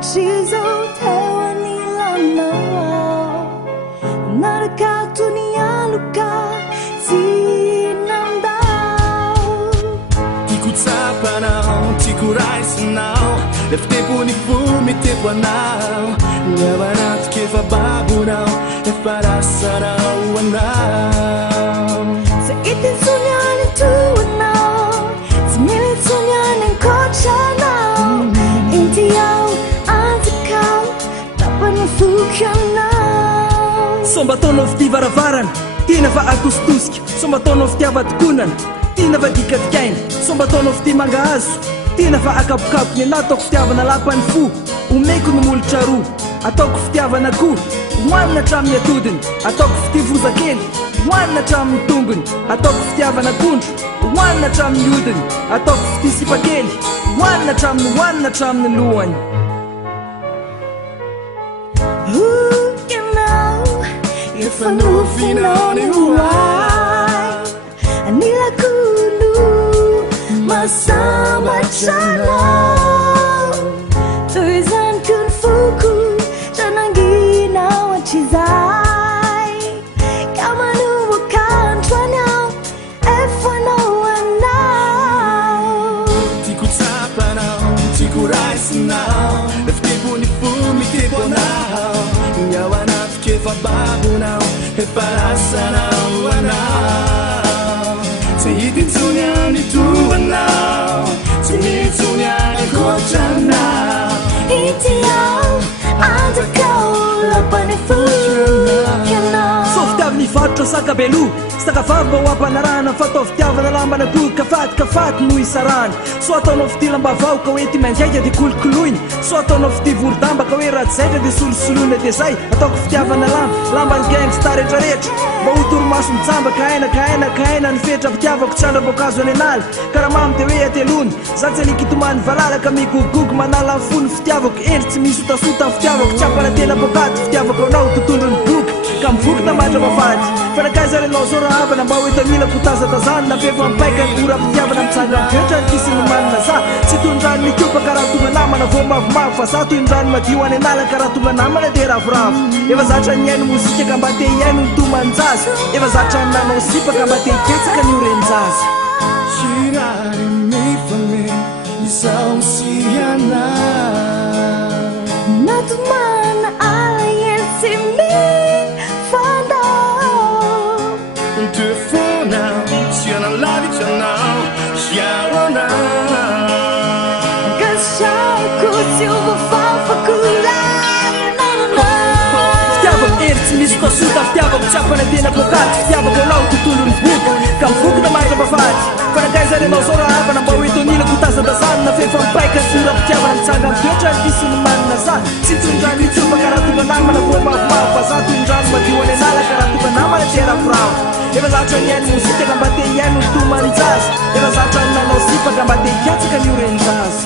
chizo tewani lama narakatunia luka sinandao tiku tsapanao tiku raisinao leftepuni fumi tepanao nyavanat kefa babunao efarasanao anao sa itin sunyani tuanao similit sunyani kochanao intiao antikao Lapan'ny Foko Somba ataonao fitiavaravaraana tiana fa atositosika somba ataonao fitiavatokonana tiana fa dikadikaina somba ataonao fitimanga azo tiana fa akapokapony anahy ataoko fitiavana Lapan'ny Foko omeko no molotra roa ataoko fitiavana koa hoanina hatramin'ny atodiny ataoko fitivozakely hoanina hatramin'ny tongony ataoko fitiavana kondro hoanina hatramin'ny odiny ataoko fitisipakely hoanina hatramin'ny lohany Efa nofinao ny hoay Nila kulu masambatranao Toy izany ko ny foko Trananginao antr'izay Ka manomboka antroanao Efanao anao tiku tsapanao tiku raisinao leftepuni fumi tepanao nyavanat kefa babunao efarasanao anao se itinsunyani tuanao similitsunyani kochanao Intiao antakao Lapan'ny Foko so fitiavana ivarotra sakabelo sakavava ho ampanarana fatao fitiavana lambana koa kafaty no isarana so ataonao fitilam-bavao ka hoe ty mandiaika dia kolokoloina so ataonao fitivordamba ka hoe ratzaitra dia solosoloina dia zay ataoko fitiavana lambany gangsta rehetrarehetra mba ho toromaso mitsamba ka aina nifetra fitiavako trandraboakazo any anala karamamy dia hoe atelony za tsy alikitomany valalaka migogogo manala ny fony fitiavako endry tsy misy sotasota ny fitiavako tsy ampanatena bokaty fitiavako anao totondro ny boky ka mivoky namatra mavady fanakaiza renao zao raha havana mba hoe tanila kotazatazany nafefa mipaika ora fitiavana mitsanga mivyotra ny kisiny manina za tsy tondrany mikopa ka raha tonga namana vo mavomavo fa za tondrany madio any anala ka raha tonga namana dia ravoravo efa zatra ny aino mozika ka mba te iaino ny tomanjaza efa zatra ny nanao sipa ka mba te iketsaka ny orenjaza shirari mifame isao siana Natumana aliensi mi fandao telefonao siana lavichanao shiarona Gashaku silva fafakulay fitiavako ery tsy misy tasota fitiavako tsapanatena bokaty fitiavako anao tontolo ny boky ka mivoky namatra mavady fanakaiza renao zao raha havana mba hoe tonila kotazatazany nafefa mipaika sora fitiavana mitsanga mivyotra ny kisiny manina za tsy tondrany mitsopa ka raha tonga namana vo mavomavo fa za tondrany madio any anala ka raha tonga namana dia ravoravo efa zatra ny aino mozika ka mba te iaino ny tomanjaza efa zatra ny nanao sipa ka mba te hikatsaka ny orenjaza